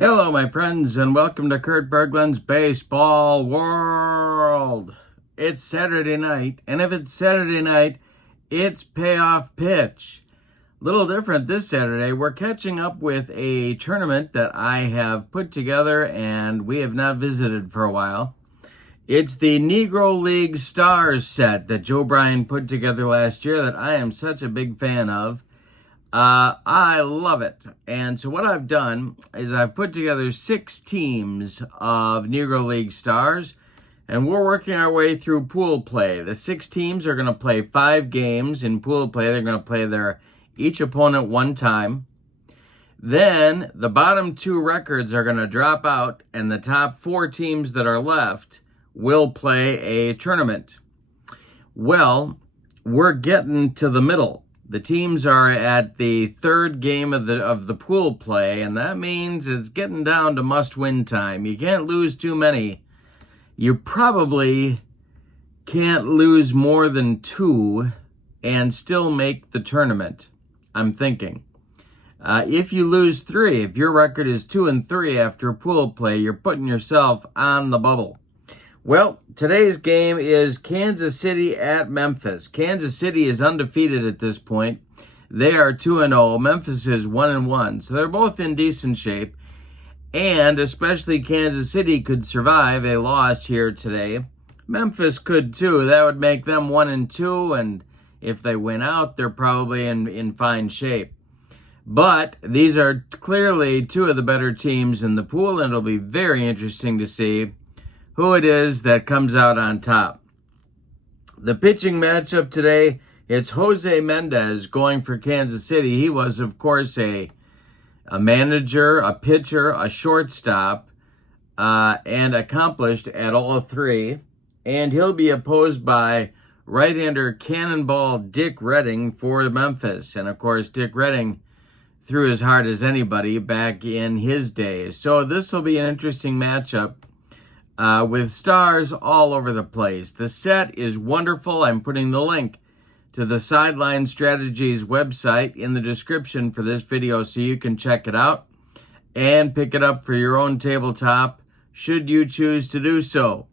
Hello, my friends, and welcome to Kurt Berglund's Baseball World. It's Saturday night, and if it's Saturday night, it's payoff pitch. Little different this Saturday. We're catching up with a tournament that I have put together and we have not visited for a while. It's the Negro League Stars set that Joe Bryan put together last year that I am such a big fan of. I love it. And so what I've done is I've put together 6 teams of Negro League Stars, and we're working our way through pool play. The 6 teams are going to play 5 games in pool play. They're going to play each opponent one time. Then the bottom 2 records are going to drop out, and the top 4 teams that are left will play a tournament. Well, we're getting to the middle. The teams are at the 3rd game of the pool play, and that means it's getting down to must-win time. You can't lose too many. You probably can't lose more than 2 and still make the tournament, I'm thinking. If you lose 3, if your record is 2-3 after pool play, you're putting yourself on the bubble. Well, today's game is Kansas City at Memphis. Kansas City is undefeated at this point. They are 2-0. Memphis is 1-1. So they're both in decent shape. And especially Kansas City could survive a loss here today. Memphis could too. That would make them 1-2. And if they win out, they're probably in fine shape. But these are clearly 2 of the better teams in the pool. And it'll be very interesting to see who it is that comes out on top. The pitching matchup today, it's Jose Mendez going for Kansas City. He was, of course, a manager, a pitcher, a shortstop, and accomplished at all 3. And he'll be opposed by right-hander cannonball Dick Redding for Memphis. And, of course, Dick Redding threw as hard as anybody back in his day. So this will be an interesting matchup. With stars all over the place. The set is wonderful. I'm putting the link to the Sideline Strategies website in the description for this video so you can check it out and pick it up for your own tabletop should you choose to do so.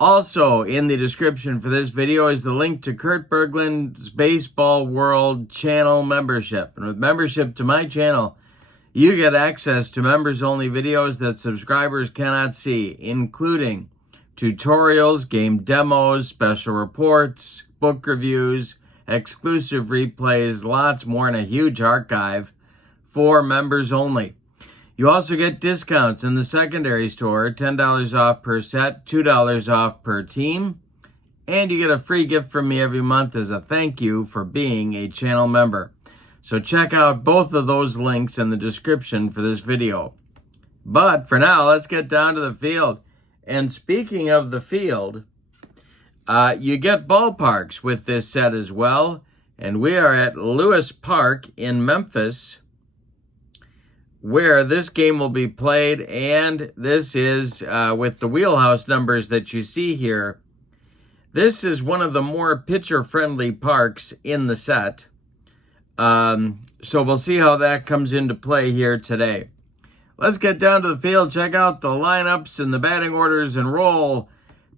Also in the description for this video is the link to Kurt Berglund's Baseball World channel membership. And with membership to my channel, you get access to members-only videos that subscribers cannot see, including tutorials, game demos, special reports, book reviews, exclusive replays, lots more, and a huge archive for members only. You also get discounts in the secondary store, $10 off per set, $2 off per team, and you get a free gift from me every month as a thank you for being a channel member. So check out both of those links in the description for this video. But for now, let's get down to the field. And speaking of the field, you get ballparks with this set as well. And we are at Lewis Park in Memphis, where this game will be played. And this is, with the wheelhouse numbers that you see here, this is one of the more pitcher-friendly parks in the set. So we'll see how that comes into play here today. Let's get down to the field, check out the lineups and the batting orders, and roll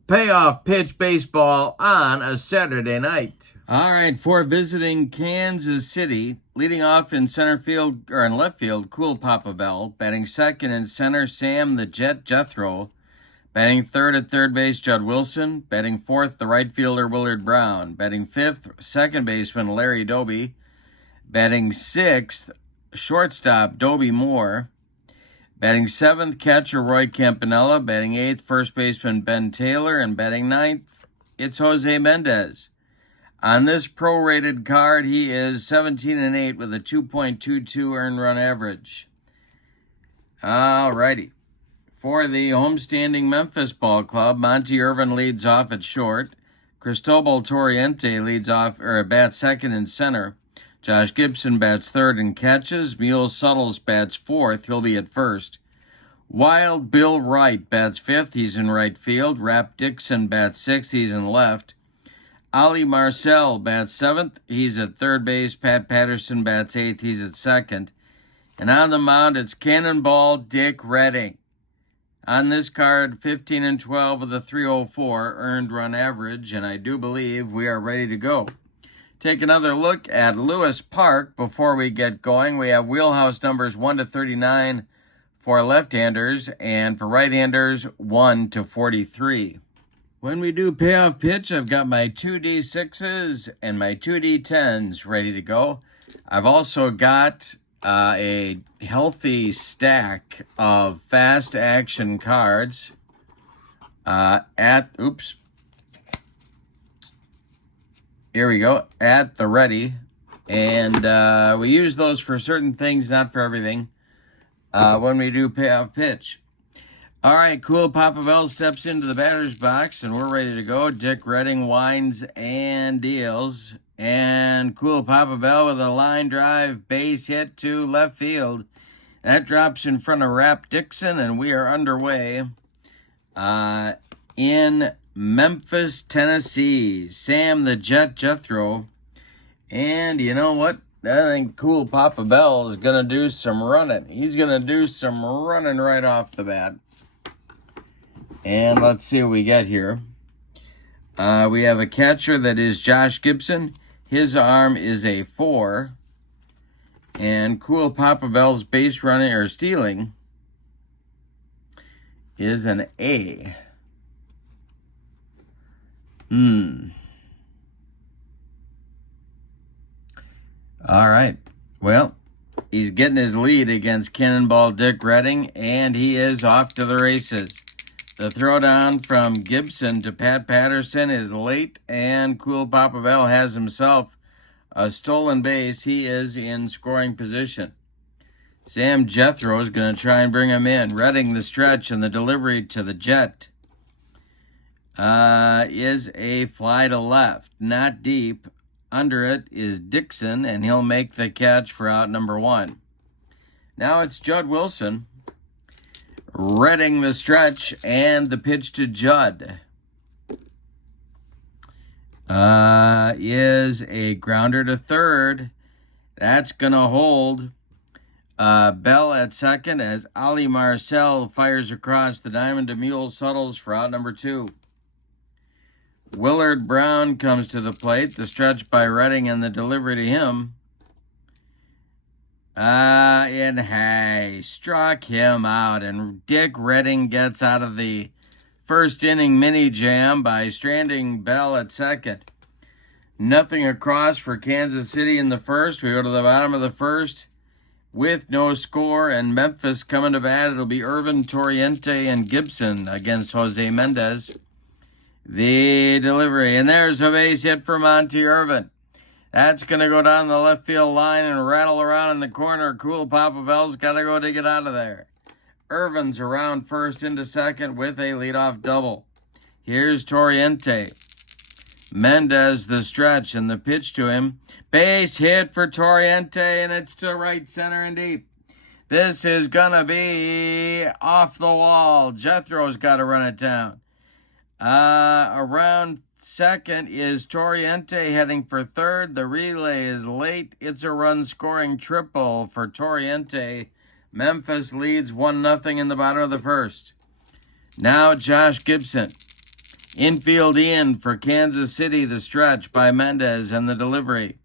payoff pitch baseball on a Saturday night. All right, for visiting Kansas City, leading off in center field, or in left field, Cool Papa Bell. Batting second in center, Sam the Jet Jethro. Batting third at third base, Judd Wilson. Batting fourth, the right fielder, Willard Brown. Batting fifth, second baseman, Larry Doby. Batting 6th, shortstop Dobie Moore. Batting 7th, catcher Roy Campanella. Batting 8th, first baseman Ben Taylor. And batting 9th, it's Jose Mendez. On this prorated card, he is 17-8 with a 2.22 earned run average. All righty. For the homestanding Memphis Ball Club, Monty Irvin leads off at short. Cristobal Torriente leads off, or bats second in center. Josh Gibson bats third and catches. Mule Suttles bats fourth. He'll be at first. Wild Bill Wright bats fifth. He's in right field. Rap Dixon bats sixth. He's in left. Ali Marcel bats seventh. He's at third base. Pat Patterson bats eighth. He's at second. And on the mound, it's Cannonball Dick Redding. On this card, 15 and 12 with a 304 earned run average, and I do believe we are ready to go. Take another look at Lewis Park before we get going. We have wheelhouse numbers 1 to 39 for left-handers, and for right-handers, 1 to 43. When we do payoff pitch, I've got my 2D6s and my 2D10s ready to go. I've also got a healthy stack of fast action cards here we go, at the ready. And we use those for certain things, not for everything, when we do payoff pitch. All right, Cool Papa Bell steps into the batter's box, and we're ready to go. Dick Redding winds and deals. And Cool Papa Bell with a line drive base hit to left field. That drops in front of Rap Dixon, and we are underway in Memphis, Tennessee. Sam the Jet Jethro. And you know what? I think Cool Papa Bell is going to do some running. He's going to do some running right off the bat. And let's see what we get here. We have a catcher that is Josh Gibson. His arm is a 4. And Cool Papa Bell's base running or stealing is an A. All right. Well, he's getting his lead against Cannonball Dick Redding, and he is off to the races. The throwdown from Gibson to Pat Patterson is late, and Cool Papa Bell has himself a stolen base. He is in scoring position. Sam Jethro is going to try and bring him in. Redding the stretch, and the delivery to the Jet is a fly to left. Not deep. Under it is Dixon, and he'll make the catch for out number 1. Now it's Judd Wilson. Redding the stretch, and the pitch to Judd is a grounder to third. That's going to hold. Bell at second as Ali Marcel fires across the diamond to Mule Suttles for out number 2. Willard Brown comes to the plate. The stretch by Redding and the delivery to him. And hey, struck him out. And Dick Redding gets out of the first inning mini jam by stranding Bell at second. Nothing across for Kansas City in the first. We go to the bottom of the first with no score. And Memphis coming to bat. It'll be Irvin, Torriente, and Gibson against Jose Mendez. The delivery. And there's a base hit for Monty Irvin. That's going to go down the left field line and rattle around in the corner. Cool Papa Bell's got to go to get out of there. Irvin's around first into second with a leadoff double. Here's Torriente. Mendez the stretch and the pitch to him. Base hit for Torriente, and it's to right center and deep. This is going to be off the wall. Jethro's got to run it down. Around second is Torriente heading for third. The relay is late. It's a run-scoring triple for Torriente. Memphis leads 1-0 in the bottom of the first. Now Josh Gibson. Infield in for Kansas City. The stretch by Mendez, and the delivery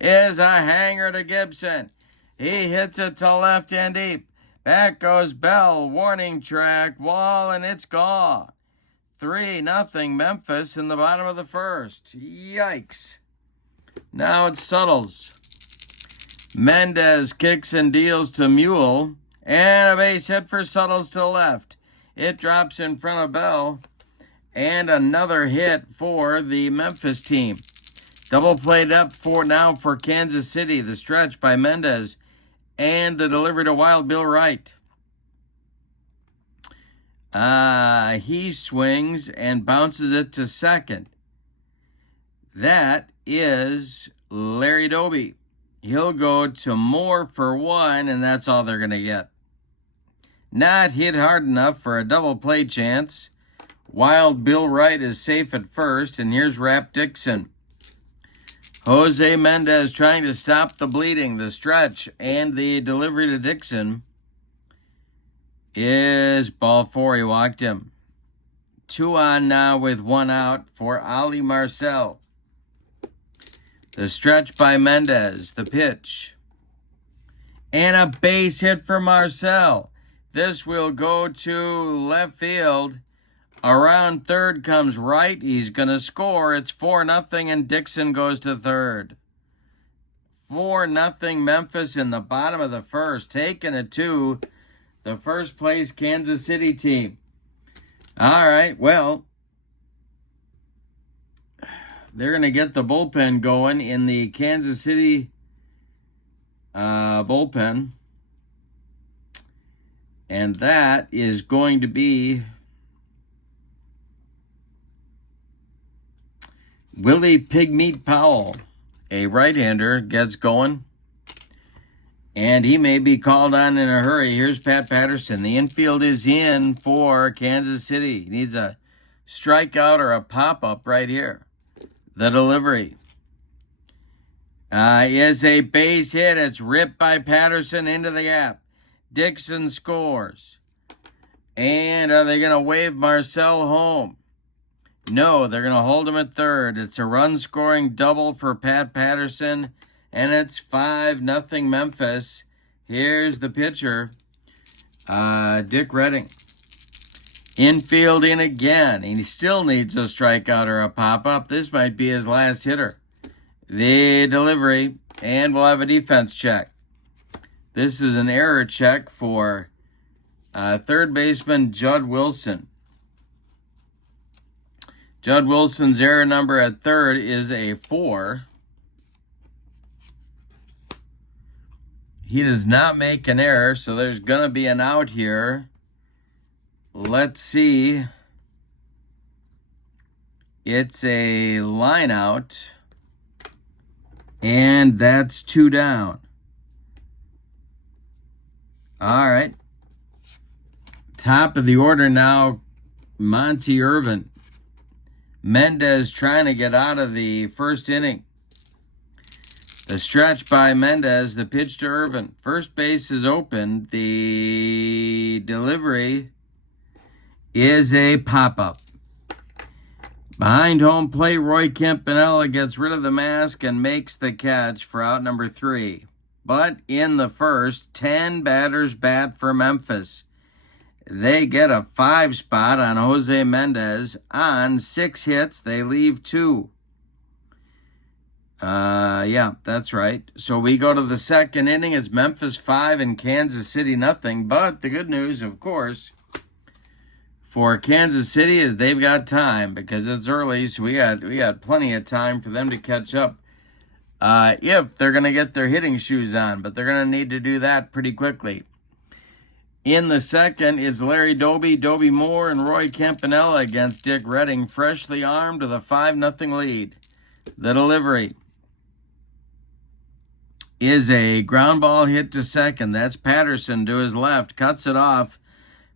is a hanger to Gibson. He hits it to left and deep. Back goes Bell. Warning track, wall, and it's gone. 3-0 Memphis in the bottom of the first. Yikes. Now it's Suttles. Mendez kicks and deals to Mule. And a base hit for Suttles to the left. It drops in front of Bell. And another hit for the Memphis team. Double played up for Kansas City. The stretch by Mendez. And the delivery to Wild Bill Wright. He swings and bounces it to second. That is Larry Doby. He'll go to Moore for 1, and that's all they're going to get. Not hit hard enough for a double play chance. Wild Bill Wright is safe at first, and here's Rap Dixon. Jose Mendez trying to stop the bleeding. The stretch and the delivery to Dixon is ball 4. He walked him. 2 on now with 1 out for Ali Marcel. The stretch by Mendez. The pitch. And a base hit for Marcel. This will go to left field. Around third comes right. He's going to score. It's 4-0, and Dixon goes to third. 4-0 Memphis in the bottom of the first, taking it to the first place Kansas City team. All right, well, they're going to get the bullpen going in the Kansas City bullpen. And that is going to be Willie Pigmeat Powell, a right-hander, gets going. And he may be called on in a hurry. Here's Pat Patterson. The infield is in for Kansas City. He needs a strikeout or a pop-up right here. The delivery is a base hit. It's ripped by Patterson into the gap. Dixon scores. And are they going to wave Marcel home? No, they're going to hold him at third. It's a run-scoring double for Pat Patterson, and it's 5-0 Memphis. Here's the pitcher, Dick Redding. Infield in again. He still needs a strikeout or a pop-up. This might be his last hitter. The delivery, and we'll have a defense check. This is an error check for third baseman Judd Wilson. Judd Wilson's error number at third is a 4. He does not make an error, so there's going to be an out here. Let's see. It's a line out, and that's 2 down. All right. Top of the order now, Monty Irvin. Mendez trying to get out of the first inning. The stretch by Mendez, the pitch to Irvin. First base is open. The delivery is a pop-up. Behind home plate, Roy Campanella gets rid of the mask and makes the catch for out number 3. But in the first, 10 batters bat for Memphis. They get a 5 spot on Jose Mendez. On 6 hits, they leave 2. Yeah, that's right. So we go to the second inning. It's Memphis 5 and Kansas City nothing. But the good news, of course, for Kansas City is they've got time because it's early. So we got plenty of time for them to catch up. If they're going to get their hitting shoes on, but they're going to need to do that pretty quickly. In the second, it's Larry Doby, Doby Moore, and Roy Campanella against Dick Redding, freshly armed with a 5-0 lead. The delivery is a ground ball hit to second. That's Patterson to his left, cuts it off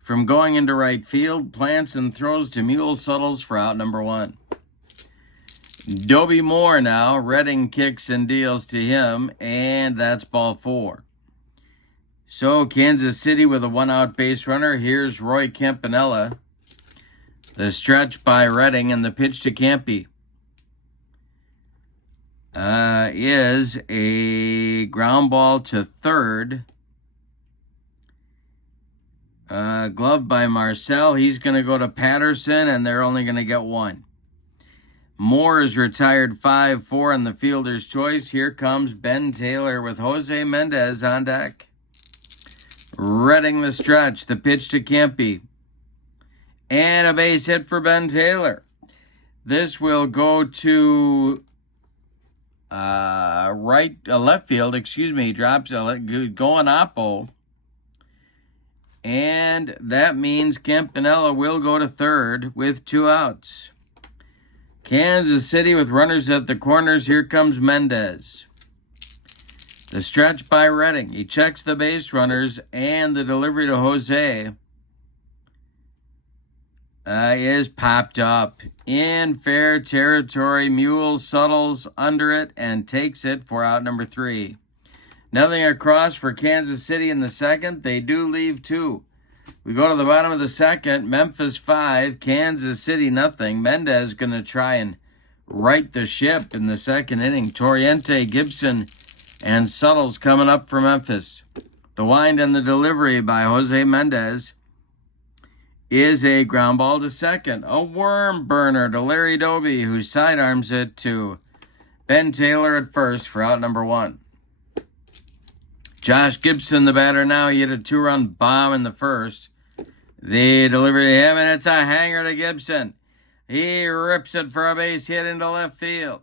from going into right field, plants and throws to Mule Suttles for out number 1. Doby Moore now, Redding kicks and deals to him, and that's ball 4. So Kansas City with a 1-out base runner. Here's Roy Campanella. The stretch by Redding and the pitch to Campy is a ground ball to third. Gloved by Marcel. He's going to go to Patterson, and they're only going to get 1. Moore is retired 5-4 on the fielder's choice. Here comes Ben Taylor with Jose Mendez on deck. Redding the stretch, the pitch to Campy. And a base hit for Ben Taylor. This will go to left field, drops going oppo. And that means Campanella will go to third with 2 outs. Kansas City with runners at the corners. Here comes Mendez. The stretch by Redding. He checks the base runners and the delivery to Jose is popped up in fair territory. Mule settles under it and takes it for out number 3. Nothing across for Kansas City in the second. They do leave 2. We go to the bottom of the second. Memphis 5, Kansas City nothing. Mendez going to try and right the ship in the second inning. Torriente, Gibson, and Suttles coming up for Memphis. The wind and the delivery by Jose Mendez is a ground ball to second. A worm burner to Larry Doby, who sidearms it to Ben Taylor at first for out number 1. Josh Gibson, the batter now. He hit a 2-run bomb in the first. The delivery to him, and it's a hanger to Gibson. He rips it for a base hit into left field.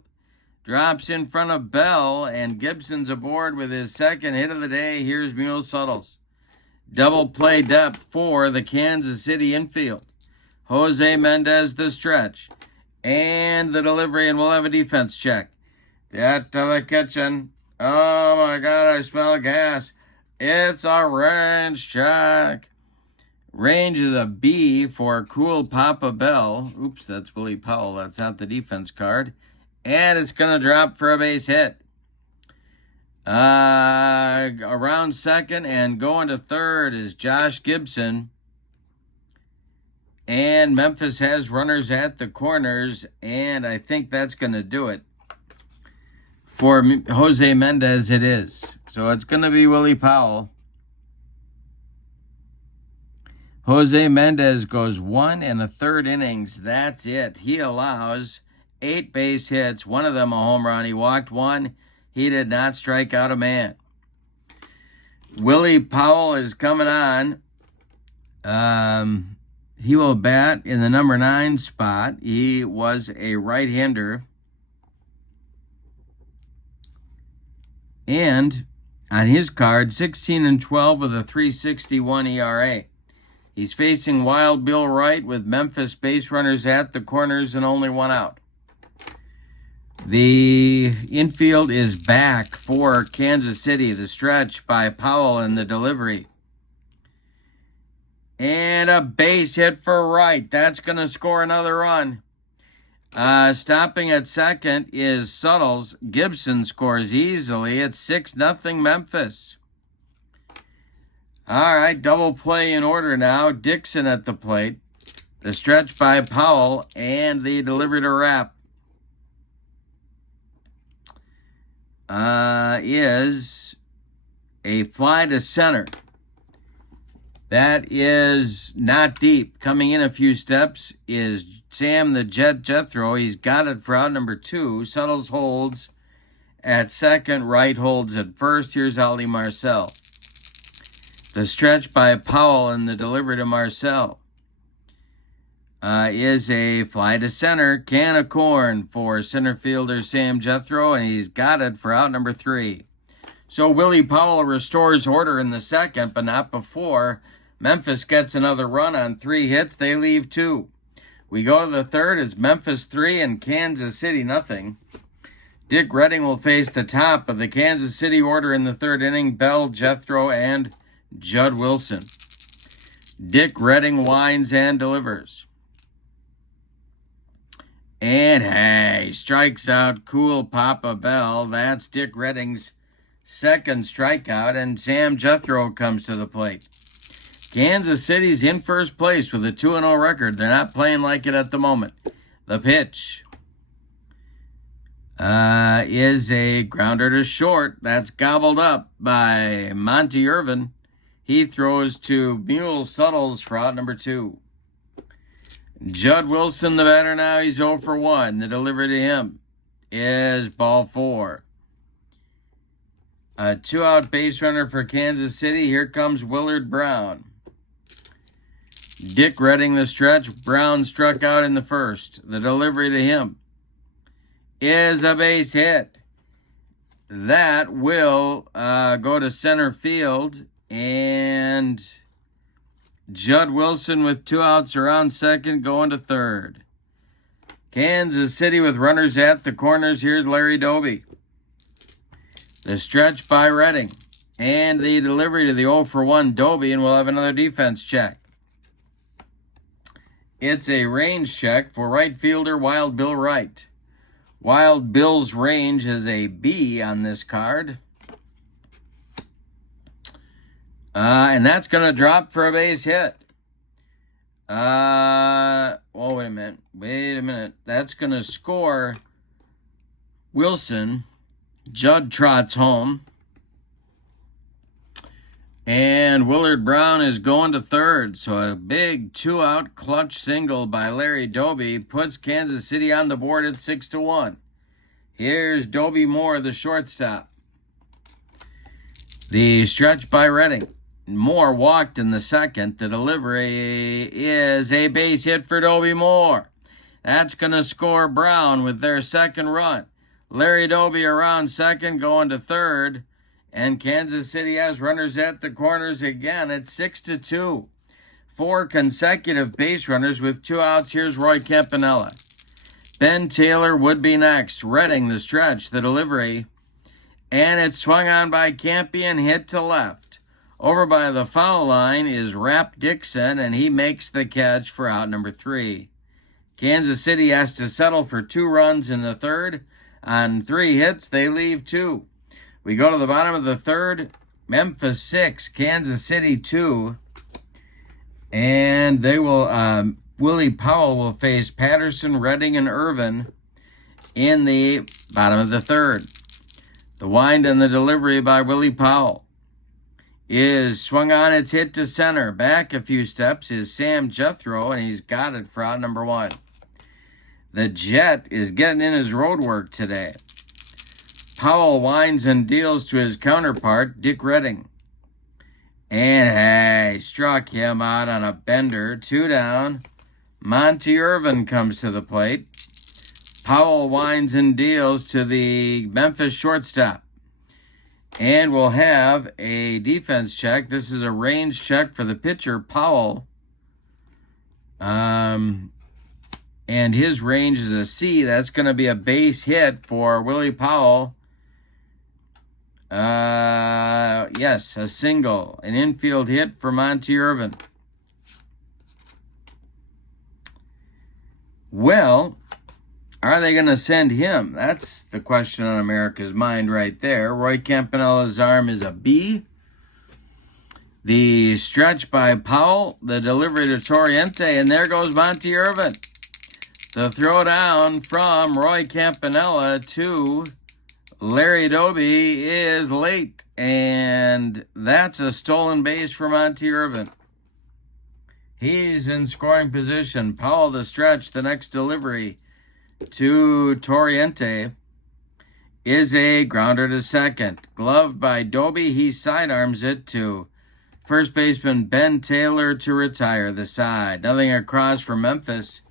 Drops in front of Bell, and Gibson's aboard with his second hit of the day. Here's Mule Suttles. Double play depth for the Kansas City infield. Jose Mendez the stretch. And the delivery, and we'll have a defense check. Get to the kitchen. Oh my God, I smell gas. It's a range check. Range is a B for Cool Papa Bell. Oops, that's Willie Powell. That's not the defense card. And it's going to drop for a base hit. Around second and going to third is Josh Gibson. And Memphis has runners at the corners. And I think that's going to do it. For Jose Mendez, it is. So it's going to be Willie Powell. Jose Mendez goes 1 1/3 innings. That's it. He allows 8 base hits, one of them a home run. He walked 1. He did not strike out a man. Willie Powell is coming on. He will bat in the number 9 spot. He was a right-hander. And on his card, 16-12 with a 3.61 ERA. He's facing Wild Bill Wright with Memphis base runners at the corners and only 1 out. The infield is back for Kansas City. The stretch by Powell and the delivery. And a base hit for Wright. That's going to score another run. Stopping at second is Suttles. Gibson scores easily. It's 6-0 Memphis. All right, double play in order now. Dixon at the plate. The stretch by Powell and the delivery to Rapp is a fly to center. That is not deep. Coming in a few steps is Sam the Jet Jethro. He's got it for out number 2. Suttles holds at second. Wright holds at first. Here's Ali Marcel. The stretch by Powell and the delivery to Marcel is a fly to center. Can of corn for center fielder Sam Jethro, and he's got it for out number 3. So Willie Powell restores order in the second, but not before. Memphis gets another run on 3 hits. They leave 2. We go to the third. It's Memphis 3 and Kansas City nothing. Dick Redding will face the top of the Kansas City order in the third inning. Bell, Jethro, and Judd Wilson. Dick Redding winds and delivers. And hey, strikes out Cool Papa Bell. That's Dick Redding's second strikeout, and Sam Jethro comes to the plate. Kansas City's in first place with a 2-0 record. They're not playing like it at the moment. The pitch is a grounder to short. That's gobbled up by Monty Irvin. He throws to Mule Suttles for out number 2. Judd Wilson, the batter now. He's 0 for 1. The delivery to him is ball 4. A 2-out base runner for Kansas City. Here comes Willard Brown. Dick Redding the stretch. Brown struck out in the first. The delivery to him is a base hit. That will go to center field. And Judd Wilson with 2 outs around second, going to third. Kansas City with runners at the corners. Here's Larry Doby. The stretch by Redding. And the delivery to the 0 for 1 Doby, and we'll have another defense check. It's a range check for right fielder Wild Bill Wright. Wild Bill's range is a B on this card. And that's going to drop for a base hit. Oh, wait a minute. That's going to score Wilson. Judd trots home. And Willard Brown is going to third. So a big 2-out clutch single by Larry Doby puts Kansas City on the board at 6-1. Here's Doby Moore, the shortstop. The stretch by Redding. Moore walked in the second. The delivery is a base hit for Doby Moore. That's going to score Brown with their second run. Larry Doby around second, going to third. And Kansas City has runners at the corners again at 6-2. 4 consecutive base runners with 2 outs. Here's Roy Campanella. Ben Taylor would be next. Redding the stretch, the delivery. And it's swung on by Campy and hit to left. Over by the foul line is Rap Dixon, and he makes the catch for out number 3. Kansas City has to settle for 2 runs in the third. On 3 hits, they leave 2. We go to the bottom of the third. Memphis 6, Kansas City 2. And they will, Willie Powell will face Patterson, Redding, and Irvin in the bottom of the third. The wind and the delivery by Willie Powell is swung on. It's hit to center. Back a few steps is Sam Jethro, and he's got it for out number 1. The Jet is getting in his road work today. Powell winds and deals to his counterpart, Dick Redding. And struck him out on a bender. 2 down. Monty Irvin comes to the plate. Powell winds and deals to the Memphis shortstop. And we'll have a defense check. This is a range check for the pitcher, Powell. And his range is a C. That's going to be a base hit for Willie Powell. Yes, a single. An infield hit for Monty Irvin. Well, are they going to send him? That's the question on America's mind right there. Roy Campanella's arm is a B. The stretch by Powell, the delivery to Torriente, and there goes Monty Irvin. The throw down from Roy Campanella to Larry Doby is late, and that's a stolen base for Monty Irvin. He's in scoring position. Powell the stretch, the next delivery to Torriente is a grounder to second. Gloved by Doby, he sidearms it to first baseman Ben Taylor to retire the side. Nothing across for Memphis.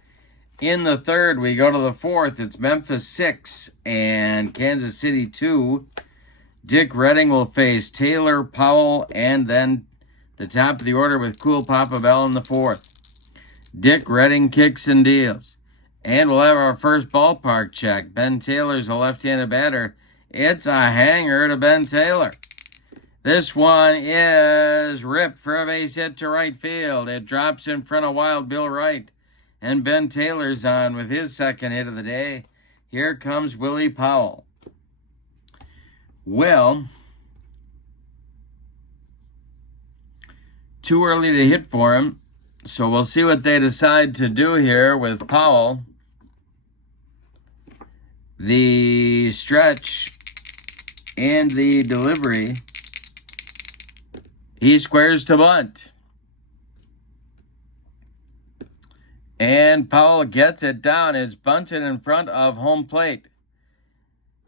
In the third, we go to the fourth. It's Memphis 6 and Kansas City 2. Dick Redding will face Taylor, Powell, and then the top of the order with Cool Papa Bell in the fourth. Dick Redding kicks and deals. And we'll have our first ballpark check. Ben Taylor's a left-handed batter. It's a hanger to Ben Taylor. This one is ripped for a base hit to right field. It drops in front of Wild Bill Wright. And Ben Taylor's on with his second hit of the day. Here comes Willie Powell. Well, too early to hit for him. So we'll see what they decide to do here with Powell. The stretch and the delivery. He squares to bunt. And Powell gets it down. It's bunted in front of home plate.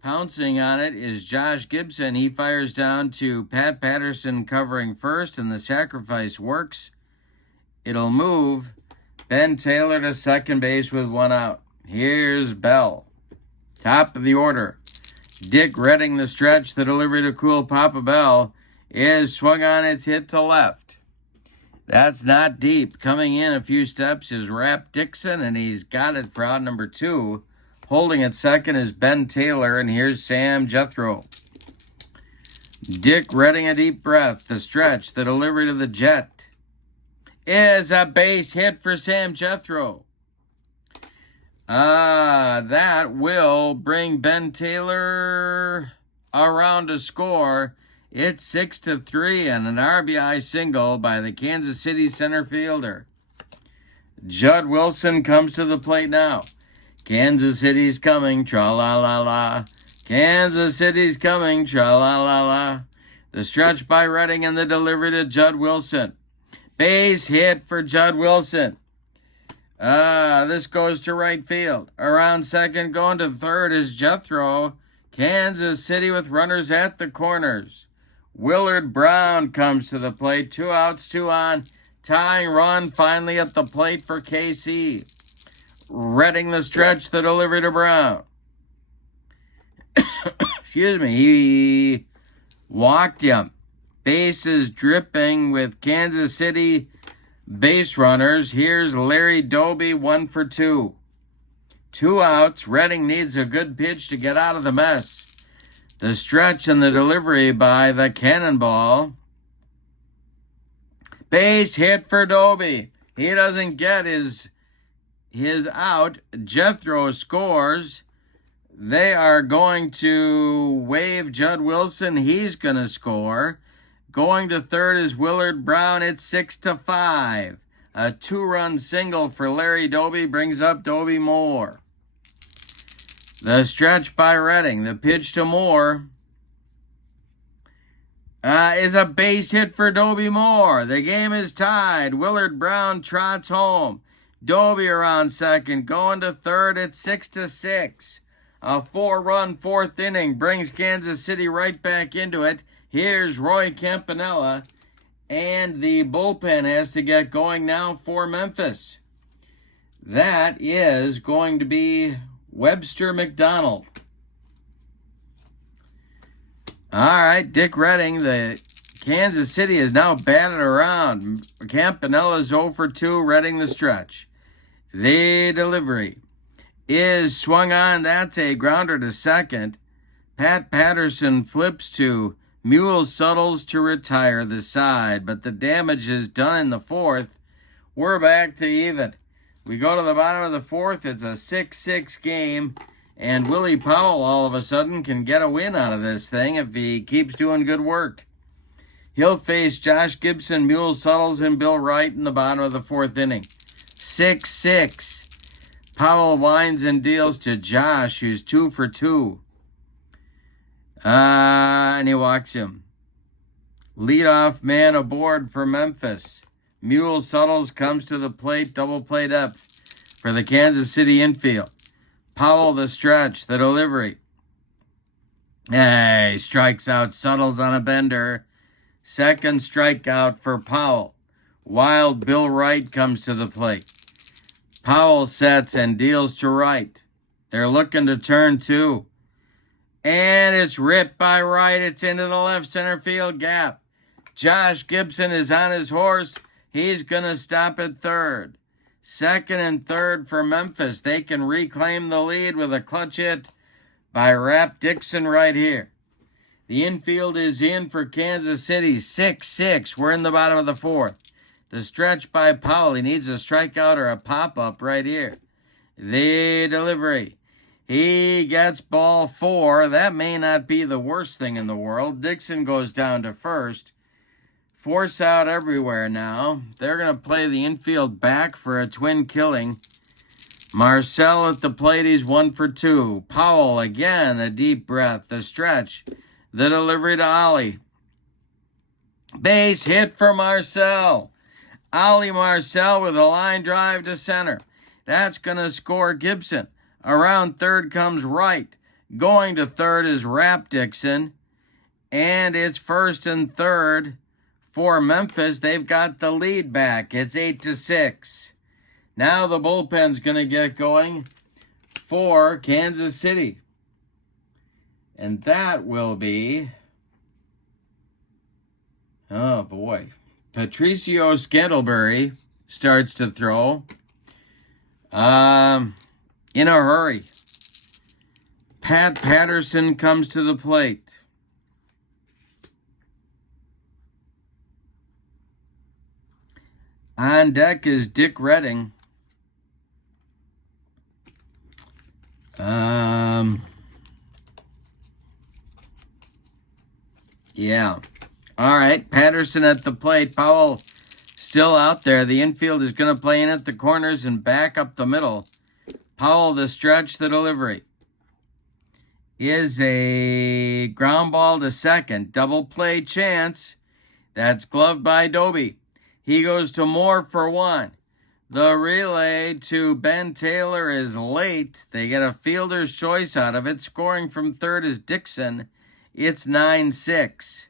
Pouncing on it is Josh Gibson. He fires down to Pat Patterson covering first, and the sacrifice works. It'll move Ben Taylor to second base with 1 out. Here's Bell. Top of the order. Dick Redding the stretch. The delivery to Cool Papa Bell is swung on. It's hit to left. That's not deep. Coming in a few steps is Rap Dixon, and he's got it for out number 2. Holding at second is Ben Taylor, and here's Sam Jethro. Dick Redding a deep breath. The stretch, the delivery to the Jet is a base hit for Sam Jethro. That will bring Ben Taylor around to score. It's 6-3 and an RBI single by the Kansas City center fielder. Judd Wilson comes to the plate now. Kansas City's coming, tra-la-la-la. Kansas City's coming, tra-la-la-la. The stretch by Redding and the delivery to Judd Wilson. Base hit for Judd Wilson. This goes to right field. Around second, going to third is Jethro. Kansas City with runners at the corners. Willard Brown comes to the plate. 2 outs, 2 on. Tying run finally at the plate for KC. Redding the stretch, the delivery to Brown. Excuse me, he walked him. Bases dripping with Kansas City base runners. Here's Larry Doby, 1 for 2. 2 outs. Redding needs a good pitch to get out of the mess. The stretch and the delivery by the Cannonball. Base hit for Doby. He doesn't get his out. Jethro scores. They are going to wave Judd Wilson. He's going to score. Going to third is Willard Brown. It's 6-5. A 2-run single for Larry Doby brings up Doby Moore. The stretch by Redding. The pitch to Moore is a base hit for Doby Moore. The game is tied. Willard Brown trots home. Doby around second. Going to third. It's 6-6. A 4-run 4th inning brings Kansas City right back into it. Here's Roy Campanella, and the bullpen has to get going now for Memphis. That is going to be Webster McDonald. All right, Dick Redding, the Kansas City is now batted around. Campanella's 0 for 2, Redding the stretch. The delivery is swung on. That's a grounder to second. Pat Patterson flips to Mule Suttles to retire the side, but the damage is done in the 4th. We're back to even. We go to the bottom of the 4th. It's a 6-6 game, and Willie Powell all of a sudden can get a win out of this thing if he keeps doing good work. He'll face Josh Gibson, Mule Suttles, and Bill Wright in the bottom of the 4th inning. 6-6. Powell winds and deals to Josh, who's 2 for 2. And he walks him. Leadoff man aboard for Memphis. Mule Suttles comes to the plate, double play depth for the Kansas City infield. Powell the stretch, the delivery. Hey, strikes out Suttles on a bender. Second strikeout for Powell. Wild Bill Wright comes to the plate. Powell sets and deals to Wright. They're looking to turn 2. And it's ripped by Wright. It's into the left center field gap. Josh Gibson is on his horse. He's going to stop at third. Second and third for Memphis. They can reclaim the lead with a clutch hit by Rap Dixon right here. The infield is in for Kansas City. 6-6. We're in the bottom of the 4th. The stretch by Powell. He needs a strikeout or a pop-up right here. The delivery. He gets ball 4. That may not be the worst thing in the world. Dixon goes down to first. Force out everywhere now. They're going to play the infield back for a twin killing. Marcel at the plate. He's 1 for 2. Powell again, a deep breath. The stretch. The delivery to Ollie. Base hit for Marcel. Ollie Marcel with a line drive to center. That's going to score Gibson. Around third comes Wright. Going to third is Rap Dixon. And it's first and third for Memphis. They've got the lead back. It's 8-6. Now the bullpen's going to get going for Kansas City. And that will be, oh boy, Patricio Scantlebury starts to throw. In a hurry. Pat Patterson comes to the plate. On deck is Dick Redding. Yeah. All right. Patterson at the plate. Powell still out there. The infield is going to play in at the corners and back up the middle. Powell, the stretch, the delivery. Is a ground ball to second. Double play chance. That's gloved by Doby. He goes to Moore for one. The relay to Ben Taylor is late. They get a fielder's choice out of it. Scoring from third is Dixon. It's 9-6.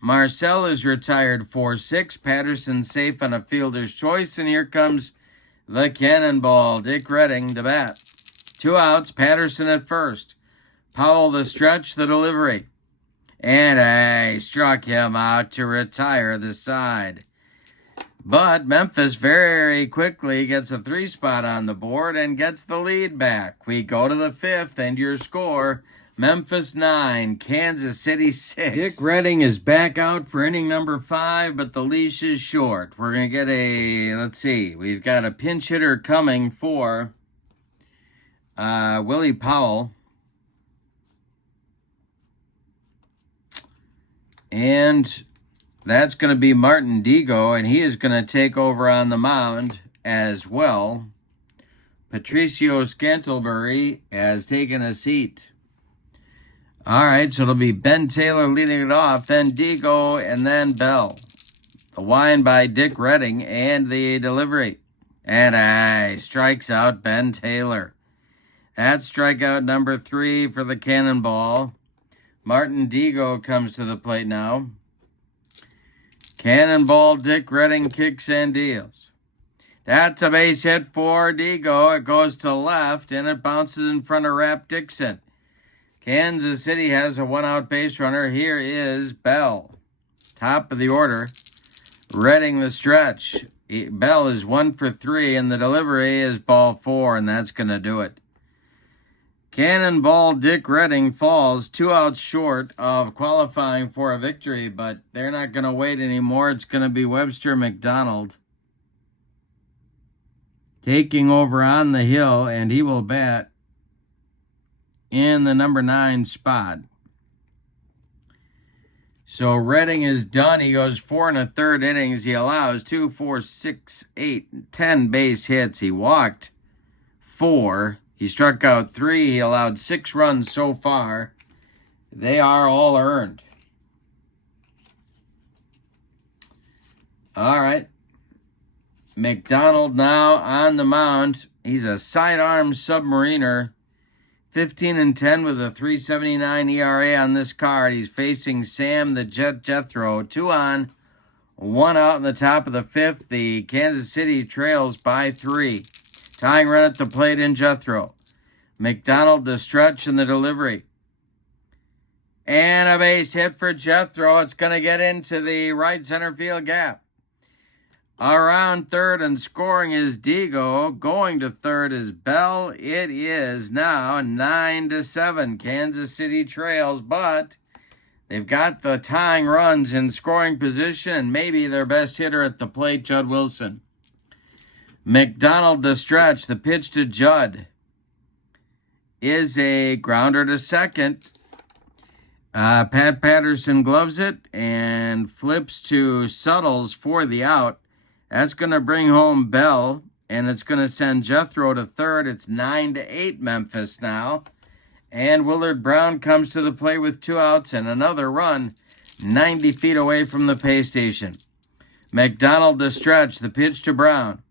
Marcel is retired 4-6. Patterson safe on a fielder's choice. And here comes the cannonball. Dick Redding to bat. 2 outs. Patterson at first. Powell the stretch, the delivery. And struck him out to retire the side. But Memphis very quickly gets a 3 spot on the board and gets the lead back. We go to the 5th, and your score, Memphis 9, Kansas City 6. Dick Redding is back out for inning number 5, but the leash is short. We're going to get let's see, we've got a pinch hitter coming for Willie Powell. And that's going to be Martin Digo, and he is going to take over on the mound as well. Patricio Scantlebury has taken a seat. All right, so it'll be Ben Taylor leading it off, then Digo, and then Bell. The wind by Dick Redding and the delivery. And strikes out Ben Taylor. That's strikeout number 3 for the cannonball. Martin Digo comes to the plate now. Cannonball, Dick Redding kicks and deals. That's a base hit for Digo. It goes to left, and it bounces in front of Rap Dixon. Kansas City has a 1-out base runner. Here is Bell. Top of the order. Redding the stretch. Bell is 1 for 3, and the delivery is ball 4, and that's going to do it. Cannonball Dick Redding falls 2 outs short of qualifying for a victory, but they're not going to wait anymore. It's going to be Webster McDonald taking over on the hill, and he will bat in the number 9 spot. So Redding is done. He goes 4 1/3 innings. He allows 2, 4, 6, 8, 10 base hits. He walked 4. He struck out 3. He allowed 6 runs so far. They are all earned. All right. McDonald now on the mound. He's a sidearm submariner. 15-10 with a 3.79 ERA on this card. He's facing Sam the Jet Jethro. 2 on, 1 out in the top of the 5th. The Kansas City trails by 3. Tying run at the plate in Jethro. McDonald the stretch and the delivery. And a base hit for Jethro. It's going to get into the right center field gap. Around third and scoring is Digo. Going to third is Bell. It is now 9-7. Kansas City trails, but they've got the tying runs in scoring position and maybe their best hitter at the plate, Judd Wilson. McDonald the stretch. The pitch to Judd is a grounder to second. Pat Patterson gloves it and flips to Suttles for the out. That's going to bring home Bell, and it's going to send Jethro to third. It's 9-8 Memphis now. And Willard Brown comes to the plate with 2 outs and another run 90 feet away from the pay station. McDonald the stretch. The pitch to Brown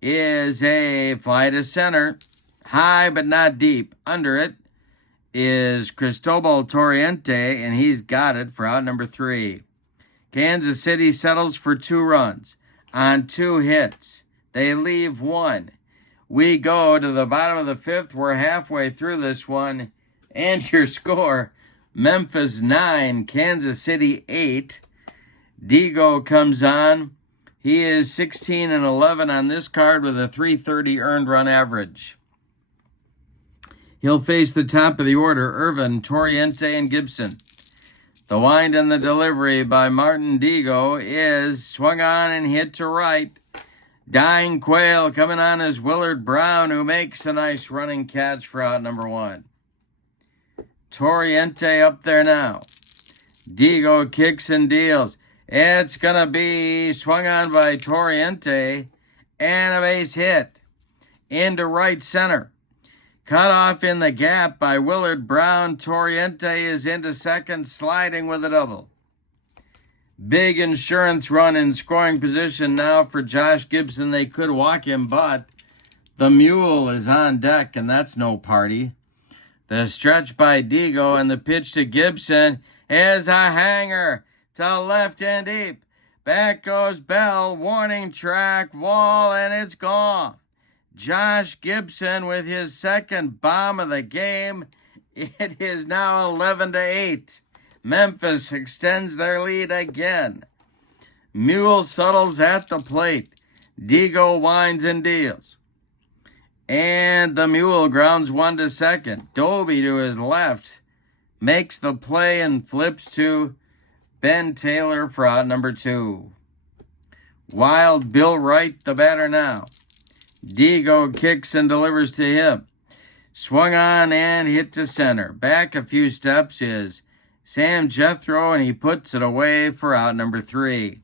is a fly to center. High but not deep. Under it is Cristobal Torriente, and he's got it for out number 3. Kansas City settles for 2 runs on 2 hits. They leave 1. We go to the bottom of the 5th. We're halfway through this one. And your score, Memphis 9, Kansas City 8. Digo comes on. He is 16-11 on this card with a 330 earned run average. He'll face the top of the order, Irvin, Torriente, and Gibson. The wind and the delivery by Martin Digo is swung on and hit to right. Dying Quail coming on is Willard Brown, who makes a nice running catch for out number 1. Toriente up there now. Digo kicks and deals. It's going to be swung on by Toriente and a base hit into right center. Cut off in the gap by Willard Brown. Toriente is into second, sliding with a double. Big insurance run in scoring position now for Josh Gibson. They could walk him, but the mule is on deck, and that's no party. The stretch by Digo and the pitch to Gibson is a hanger to left and deep. Back goes Bell, warning track, wall, and it's gone. Josh Gibson with his second bomb of the game. It is now 11-8. Memphis extends their lead again. Mule settles at the plate. Digo winds and deals. And the Mule grounds one to second. Doby to his left makes the play and flips to Ben Taylor for out number 2. Wild Bill Wright, the batter now. Digo kicks and delivers to him. Swung on and hit to center. Back a few steps is Sam Jethro, and he puts it away for out number 3.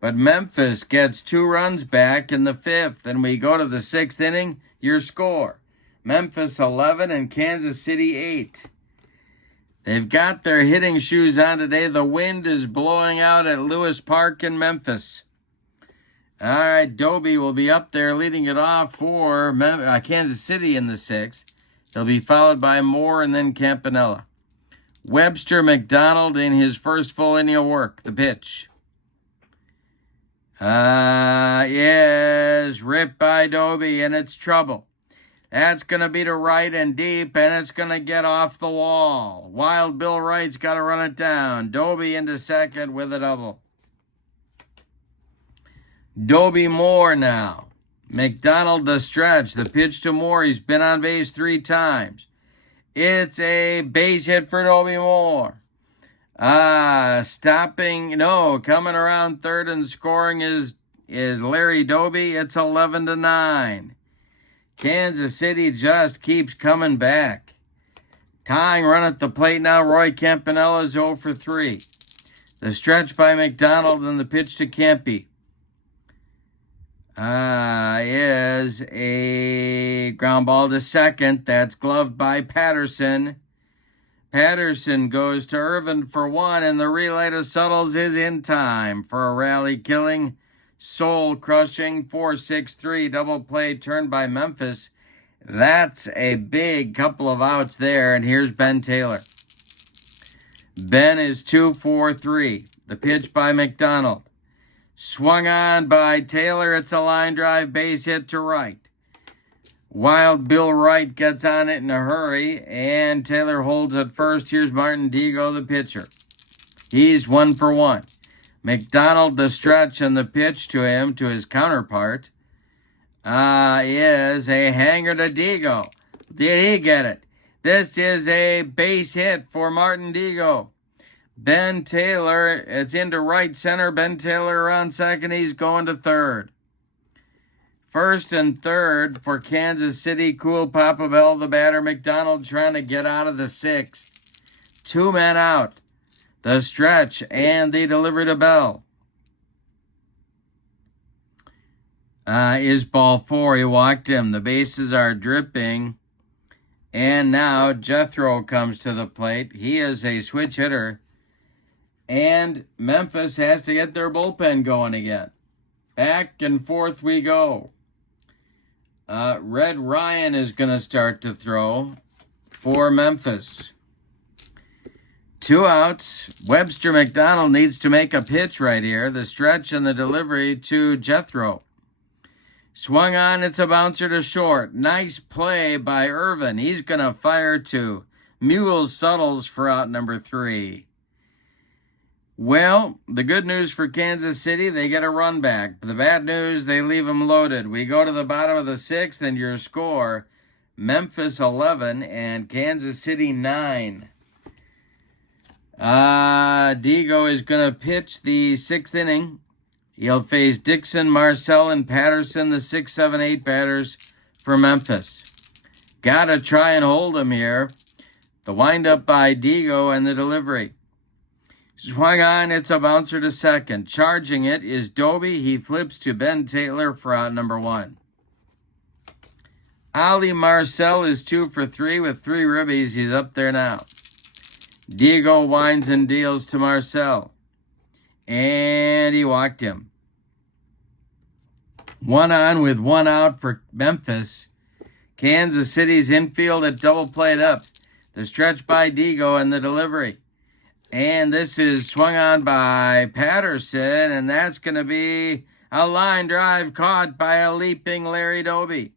But Memphis gets 2 runs back in the 5th, and we go to the 6th inning. Your score, Memphis 11 and Kansas City 8. They've got their hitting shoes on today. The wind is blowing out at Lewis Park in Memphis. All right, Doby will be up there leading it off for Kansas City in the 6th. He'll be followed by Moore and then Campanella. Webster McDonald in his first full inning of work. The pitch is ripped by Doby, and it's trouble. That's going to be to right and deep, and it's going to get off the wall. Wild Bill Wright's got to run it down. Doby into second with a double. Doby Moore now. McDonald the stretch. The pitch to Moore. He's been on base 3 times. It's a base hit for Doby Moore. Coming around third and scoring is Larry Doby. It's 11-9. Kansas City just keeps coming back. Tying run at the plate now. Roy Campanella is 0 for 3. The stretch by McDonald and the pitch to Campy is a ground ball to second. That's gloved by Patterson. Patterson goes to Irvin for 1, and the relay to Suttles is in time for a rally-killing, soul-crushing 4-6-3 double play turned by Memphis. That's a big couple of outs there, and here's Ben Taylor. Ben is 2 for 3. The pitch by McDonald. Swung on by Taylor. It's a line drive base hit to right. Wild Bill Wright gets on it in a hurry, and Taylor holds at first. Here's Martin Digo, the pitcher. He's 1 for 1. McDonald the stretch, and the pitch to him, to his counterpart, is a hanger to Digo. Did he get it? This is a base hit for Martin Digo. Ben Taylor, it's into right center. Ben Taylor around second. He's going to third. First and third for Kansas City. Cool Papa Bell, the batter. McDonald trying to get out of the 6th. 2 men out. The stretch, and the delivery to Bell is ball 4. He walked him. The bases are dripping. And now Jethro comes to the plate. He is a switch hitter. And Memphis has to get their bullpen going again. Back and forth we go. Red Ryan is going to start to throw for Memphis. 2 outs. Webster McDonald needs to make a pitch right here. The stretch and the delivery to Jethro. Swung on, it's a bouncer to short. Nice play by Irvin. He's going to fire to Mule Suttles for out number 3. Well, the good news for Kansas City, they get a run back. The bad news, they leave them loaded. We go to the bottom of the 6th, and your score, Memphis 11 and Kansas City 9. Diego is going to pitch the 6th inning. He'll face Dixon, Marcel, and Patterson, the 6, 7, 8 batters for Memphis. Gotta try and hold him here. The windup by Diego and the delivery. Swung on, it's a bouncer to second. Charging it is Doby. He flips to Ben Taylor for out number 1. Ali Marcel is 2 for 3 with 3 ribbies. He's up there now. Diego winds and deals to Marcel. And he walked him. 1 on with 1 out for Memphis. Kansas City's infield at double played up. The stretch by Diego and the delivery. And this is swung on by Patterson, and that's going to be a line drive caught by a leaping Larry Doby.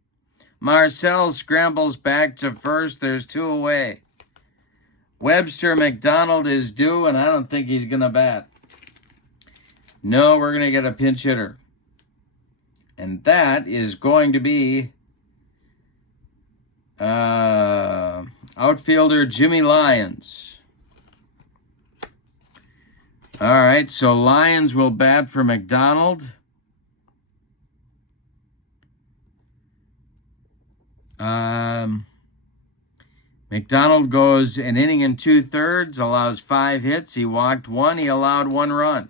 Marcel scrambles back to first. There's 2 away. Webster McDonald is due, and I don't think he's going to bat. No, we're going to get a pinch hitter. And that is going to be outfielder Jimmy Lyons. All right, so Lyons will bat for McDonald. McDonald goes an inning and 2/3, allows 5 hits. He walked 1. He allowed 1 run.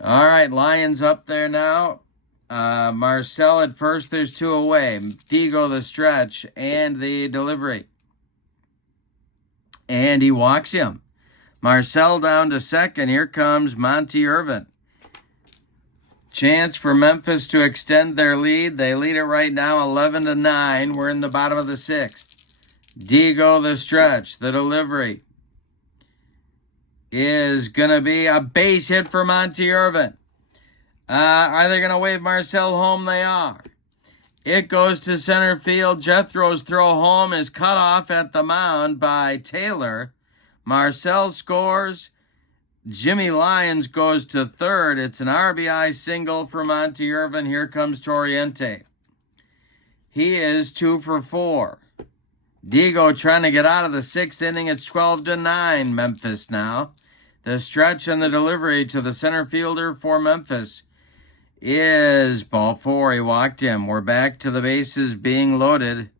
All right, Lyons up there now. Marcel at first, there's 2 away. Diego the stretch and the delivery. And he walks him. Marcel down to second. Here comes Monty Irvin. Chance for Memphis to extend their lead. They lead it right now 11-9. We're in the bottom of the 6th. Diego the stretch. The delivery is going to be a base hit for Monty Irvin. Are they going to wave Marcel home? They are. It goes to center field. Jethro's throw home is cut off at the mound by Taylor. Marcel scores. Jimmy Lyons goes to third. It's an RBI single for Monty Irvin. Here comes Torriente. He is 2 for 4. Diego trying to get out of the 6th inning. It's 12-9 Memphis now. The stretch and the delivery to the center fielder for Memphis is ball 4. He walked him. We're back to the bases being loaded.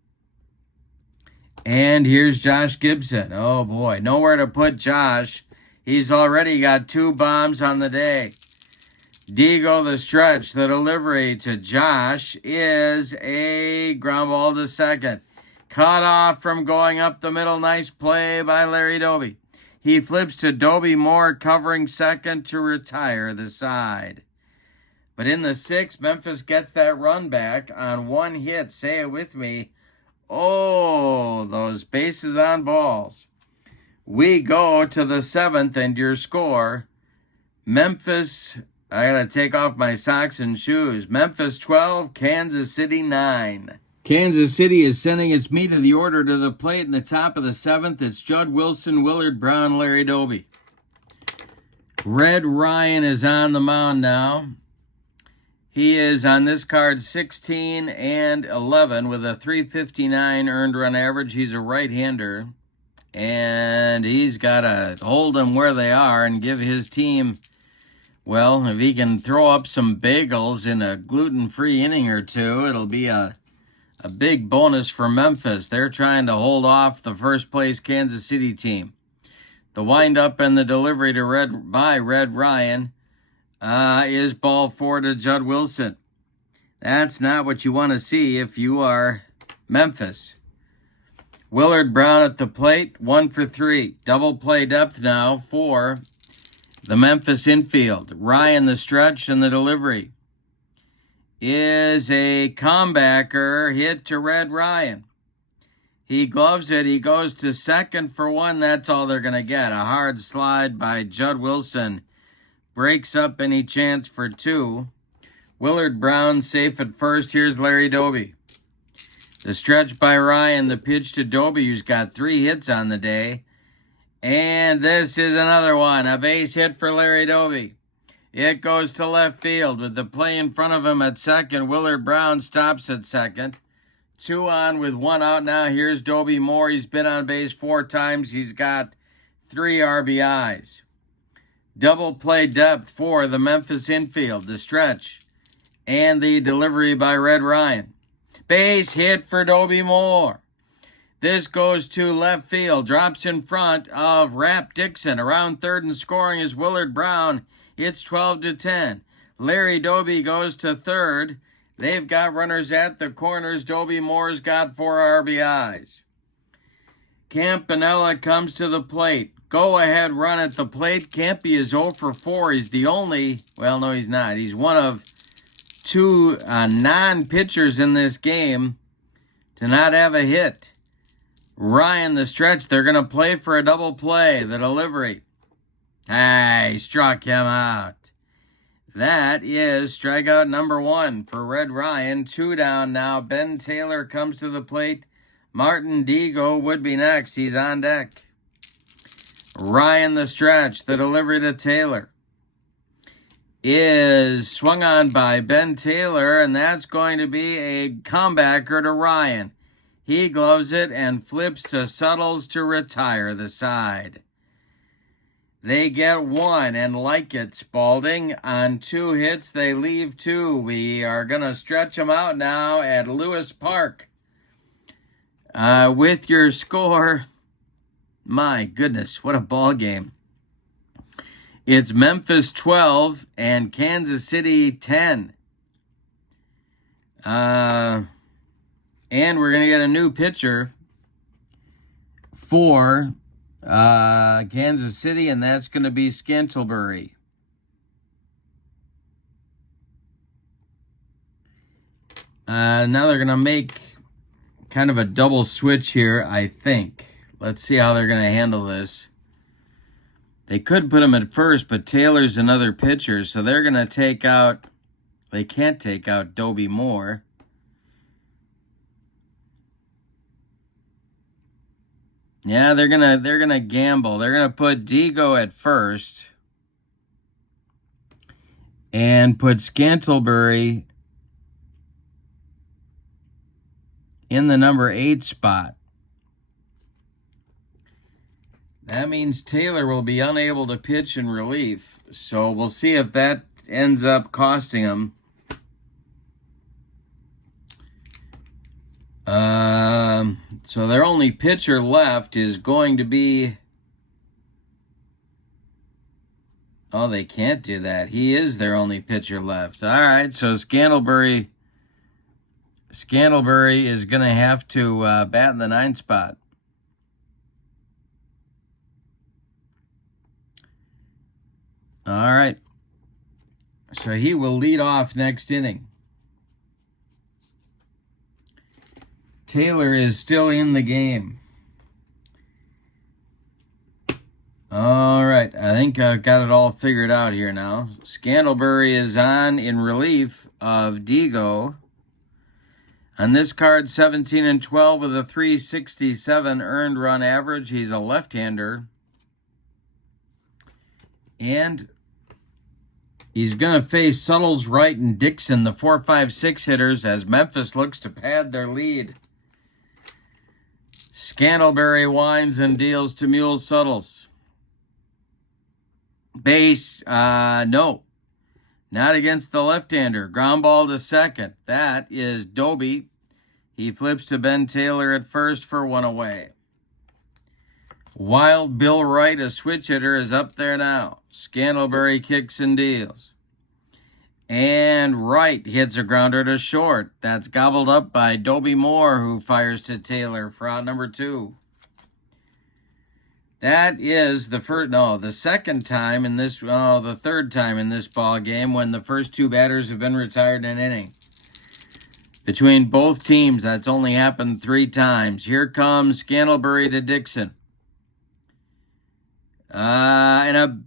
And here's Josh Gibson. Oh boy, nowhere to put Josh. He's already got 2 bombs on the day. Diego the stretch. The delivery to Josh is a ground ball to second. Cut off from going up the middle. Nice play by Larry Doby. He flips to Doby Moore covering second to retire the side. But in the 6th, Memphis gets that run back on 1 hit. Say it with me. Oh, those bases on balls. We go to the 7th, and your score, Memphis, I got to take off my socks and shoes. Memphis 12, Kansas City 9. Kansas City is sending its meat of the order to the plate in the top of the 7th. It's Judd Wilson, Willard Brown, Larry Doby. Red Ryan is on the mound now. He is on this card 16 and 11 with a 359 earned run average. He's a right-hander, and he's got to hold them where they are and give his team, well, if he can throw up some bagels in a gluten-free inning or 2, it'll be a big bonus for Memphis. They're trying to hold off the first-place Kansas City team. The windup and the delivery to Red Ryan is ball 4 to Judd Wilson. That's not what you want to see if you are Memphis. Willard Brown at the plate, 1 for 3. Double play depth now for the Memphis infield. Ryan the stretch and the delivery is a comebacker hit to Red Ryan. He gloves it. He goes to second for 1. That's all they're going to get. A hard slide by Judd Wilson breaks up any chance for 2. Willard Brown safe at first. Here's Larry Doby. The stretch by Ryan. The pitch to Doby, who's got 3 hits on the day. And this is another one. A base hit for Larry Doby. It goes to left field with the play in front of him at second. Willard Brown stops at second. 2 on with 1 out now. Here's Doby Moore. He's been on base 4 times. He's got 3 RBIs. Double play depth for the Memphis infield, the stretch, and the delivery by Red Ryan. Base hit for Dobie Moore. This goes to left field, drops in front of Rap Dixon. Around third and scoring is Willard Brown. It's 12-10. Larry Dobie goes to third. They've got runners at the corners. Dobie Moore's got 4 RBIs. Campanella comes to the plate. Go-ahead run at the plate. Campy is 0 for 4. He's the only, well, no, he's not. He's one of 2 non-pitchers in this game to not have a hit. Ryan, the stretch, they're going to play for a double play. The delivery. He struck him out. That is strikeout number 1 for Red Ryan. 2 down now. Ben Taylor comes to the plate. Martin Digo would be next. He's on deck. Ryan, the stretch, the delivery to Taylor is swung on by Ben Taylor, and that's going to be a comebacker to Ryan. He gloves it and flips to Suttles to retire the side. They get 1 and like it, Spalding. On 2 hits, they leave 2. We are going to stretch them out now at Lewis Park. With your score, my goodness, what a ball game. It's Memphis 12 and Kansas City 10. And we're going to get a new pitcher for Kansas City, and that's going to be Scantlebury. Now they're going to make kind of a double switch here, I think. Let's see how they're going to handle this. They could put him at first, but Taylor's another pitcher, so they're going to take out, they can't take out Dobie Moore. Yeah, they're gonna gamble. They're gonna put Digo at first and put Scantlebury in the number 8 spot. That means Taylor will be unable to pitch in relief. So we'll see if that ends up costing him. So their only pitcher left is going to be... Oh, they can't do that. He is their only pitcher left. All right, so Scantlebury is going to have to bat in the 9th spot. All right. So he will lead off next inning. Taylor is still in the game. All right. I think I've got it all figured out here now. Scantlebury is on in relief of Digo. On this card, 17 and 12 with a 367 earned run average. He's a left-hander. And he's going to face Suttles, Wright, and Dixon, the 4-5-6 hitters, as Memphis looks to pad their lead. Scantlebury winds and deals to Mule Suttles. Base, no. Not against the left-hander. Ground ball to second. That is Dobie. He flips to Ben Taylor at first for 1 away. Wild Bill Wright, a switch hitter, is up there now. Scantlebury kicks and deals. And Wright hits a grounder to short. That's gobbled up by Dobie Moore, who fires to Taylor for out number 2. That is the second time in this, the third time in this ball game when the first 2 batters have been retired in an inning. Between both teams, that's only happened 3 times. Here comes Scantlebury to Dixon. And a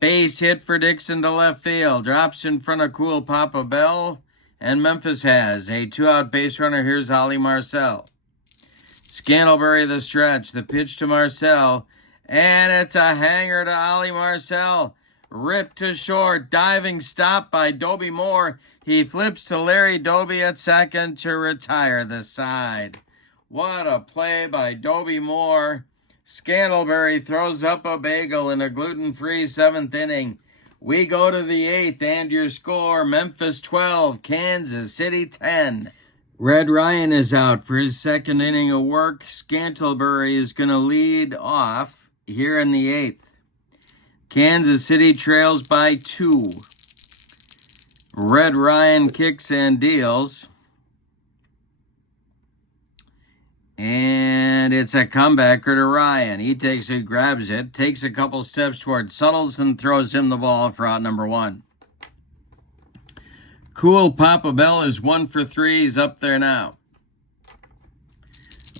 base hit for Dixon to left field. Drops in front of Cool Papa Bell. And Memphis has a 2-out base runner. Here's Ollie Marcel. Scantlebury the stretch. The pitch to Marcel. And it's a hanger to Ollie Marcel. Ripped to short. Diving stop by Dobie Moore. He flips to Larry Dobie at second to retire the side. What a play by Dobie Moore. Scantlebury throws up a bagel in a gluten-free 7th inning. We go to the 8th, and your score, Memphis 12, Kansas City 10. Red Ryan is out for his 2nd inning of work. Scantlebury is going to lead off here in the 8th. Kansas City trails by 2. Red Ryan kicks and deals. And it's a comebacker to Ryan. He takes it, grabs it, takes a couple steps towards Suttles, and throws him the ball for out number 1. Cool Papa Bell is 1 for 3. He's up there now.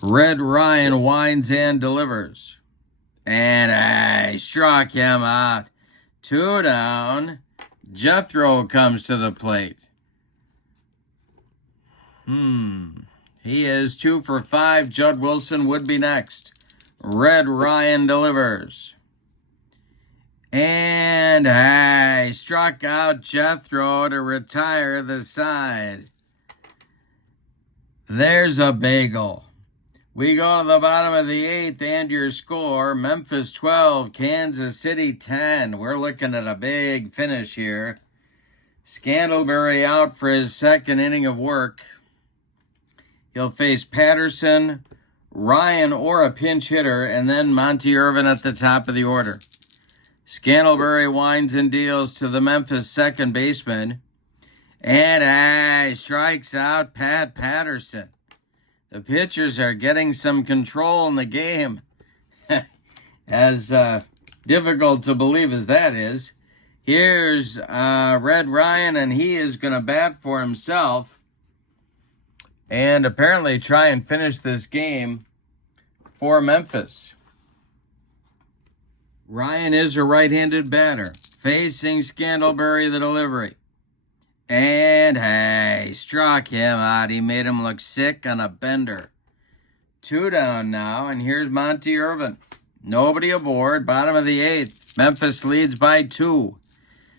Red Ryan winds and delivers. And I struck him out. 2 down. Jethro comes to the plate. He is 2 for 5. Judd Wilson would be next. Red Ryan delivers. And I struck out Jethro to retire the side. There's a bagel. We go to the bottom of the 8th, and your score, Memphis 12, Kansas City 10. We're looking at a big finish here. Scantlebury out for his 2nd inning of work. He'll face Patterson, Ryan, or a pinch hitter, and then Monty Irvin at the top of the order. Scantlebury winds and deals to the Memphis 2nd baseman. And strikes out Pat Patterson. The pitchers are getting some control in the game. As difficult to believe as that is. Here's Red Ryan, and he is going to bat for himself. And apparently try and finish this game for Memphis. Ryan is a right-handed batter, facing Scantlebury the delivery. And he struck him out. He made him look sick on a bender. 2 down now, and here's Monty Irvin. Nobody aboard, bottom of the 8th. Memphis leads by 2.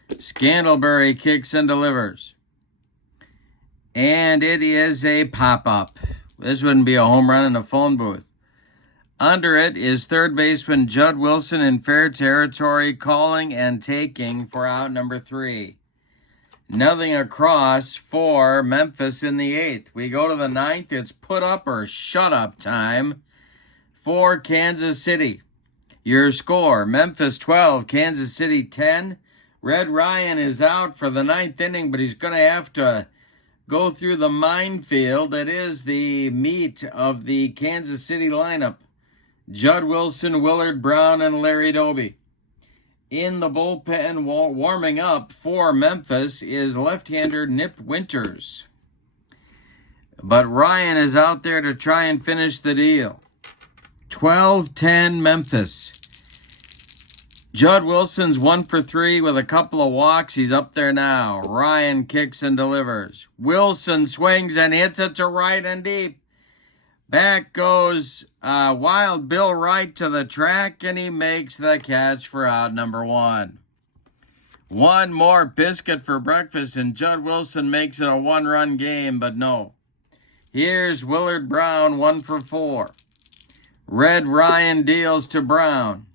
Scantlebury kicks and delivers. And it is a pop-up. This wouldn't be a home run in a phone booth. Under it is 3rd baseman Judd Wilson in fair territory, calling and taking for out number 3. Nothing across for Memphis in the 8th. We go to the 9th. It's put up or shut up time for Kansas City. Your score, Memphis 12, Kansas City 10. Red Ryan is out for the 9th inning, but he's going to have to go through the minefield that is the meat of the Kansas City lineup. Judd Wilson, Willard Brown, and Larry Doby. In the bullpen, warming up for Memphis, is left-hander Nip Winters. But Ryan is out there to try and finish the deal. 12-10 Memphis. Judd Wilson's 1 for 3 with a couple of walks. He's up there now. Ryan kicks and delivers. Wilson swings and hits it to right and deep. Back goes Wild Bill Wright to the track, and he makes the catch for out number 1. One more biscuit for breakfast, and Judd Wilson makes it a 1-run game, but no. Here's Willard Brown, 1 for 4. Red Ryan deals to Brown.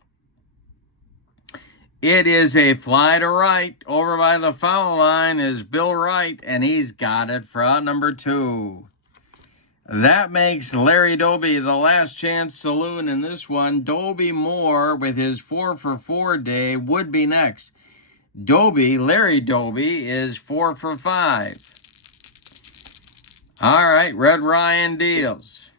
It is a fly to right. Over by the foul line is Bill Wright, and he's got it for out number 2. That makes Larry Doby the last chance saloon in this one. Doby Moore, with his 4 for 4 day, would be next. Larry Doby, is 4 for 5. All right, Red Ryan deals.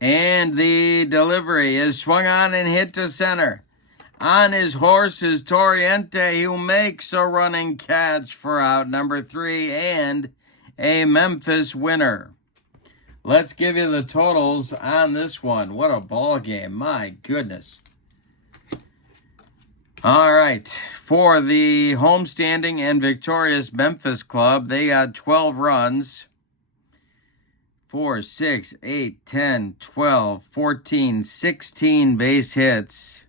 And the delivery is swung on and hit to center. On his horse is Torriente, who makes a running catch for out number 3 and a Memphis winner. Let's give you the totals on this one. What a ball game. My goodness. All right. For the homestanding and victorious Memphis club, they got 12 runs. 4, 6, 8, 10, 12, 14, 16 base hits.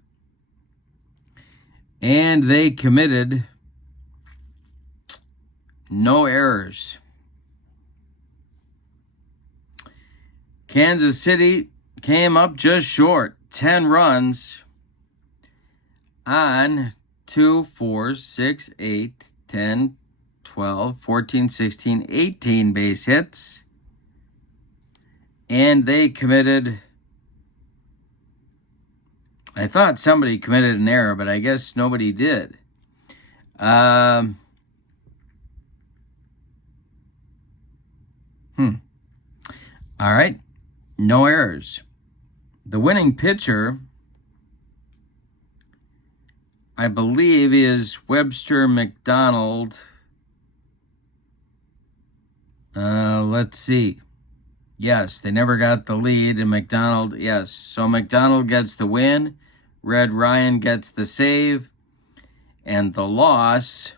And they committed no errors. Kansas City came up just short. 10 runs on 2, 4, 6, 8, 10, 12, 14, 16, 18 base hits. And they committed, I thought somebody committed an error, but I guess nobody did. All right, no errors. The winning pitcher, I believe, is Webster McDonald. Let's see. Yes, they never got the lead, and McDonald, yes. So McDonald gets the win, Red Ryan gets the save, and the loss,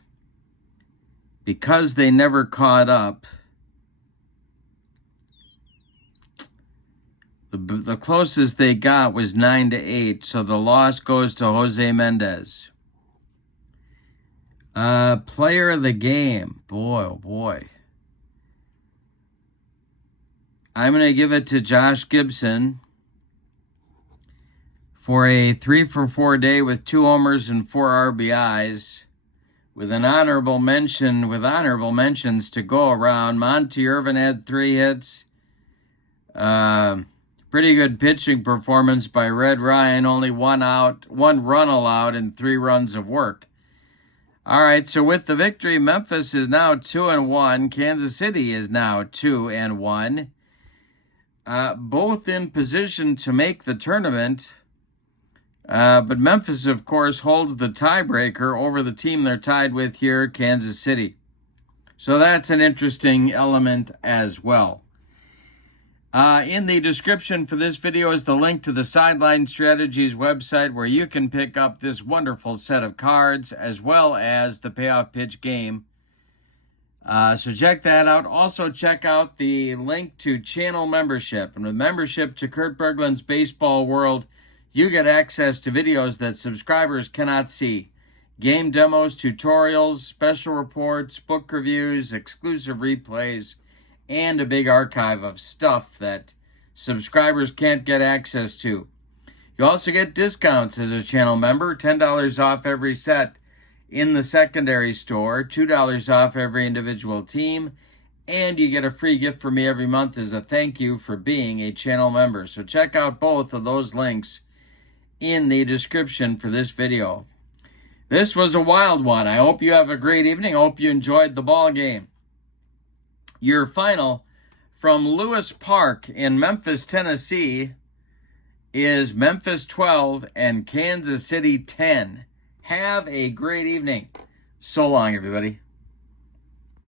because they never caught up, the closest they got was 9-8, so the loss goes to Jose Mendez. Player of the game, boy, oh boy. I'm going to give it to Josh Gibson for a 3-for-4 day with 2 homers and 4 RBIs, with an honorable mention, with honorable mentions to go around. Monty Irvin had 3 hits. Pretty good pitching performance by Red Ryan, only 1 run allowed, and 3 runs of work. All right, so with the victory, Memphis is now 2-1. Kansas City is now 2-1. Both in position to make the tournament, but Memphis, of course, holds the tiebreaker over the team they're tied with here, Kansas City. So that's an interesting element as well. In the description for this video is the link to the Sideline Strategies website, where you can pick up this wonderful set of cards as well as the payoff pitch game. So check that out. Also check out the link to channel membership. And with membership to Kurt Berglund's Baseball World, you get access to videos that subscribers cannot see. Game demos, tutorials, special reports, book reviews, exclusive replays, and a big archive of stuff that subscribers can't get access to. You also get discounts as a channel member, $10 off every set in the secondary store, $2 off every individual team, and you get a free gift from me every month as a thank you for being a channel member. So check out both of those links in the description for this video. This was a wild one. I hope you have a great evening. I hope you enjoyed the ball game. Your final from Lewis Park in Memphis, Tennessee, is Memphis 12 and Kansas City 10. Have a great evening. So long, everybody.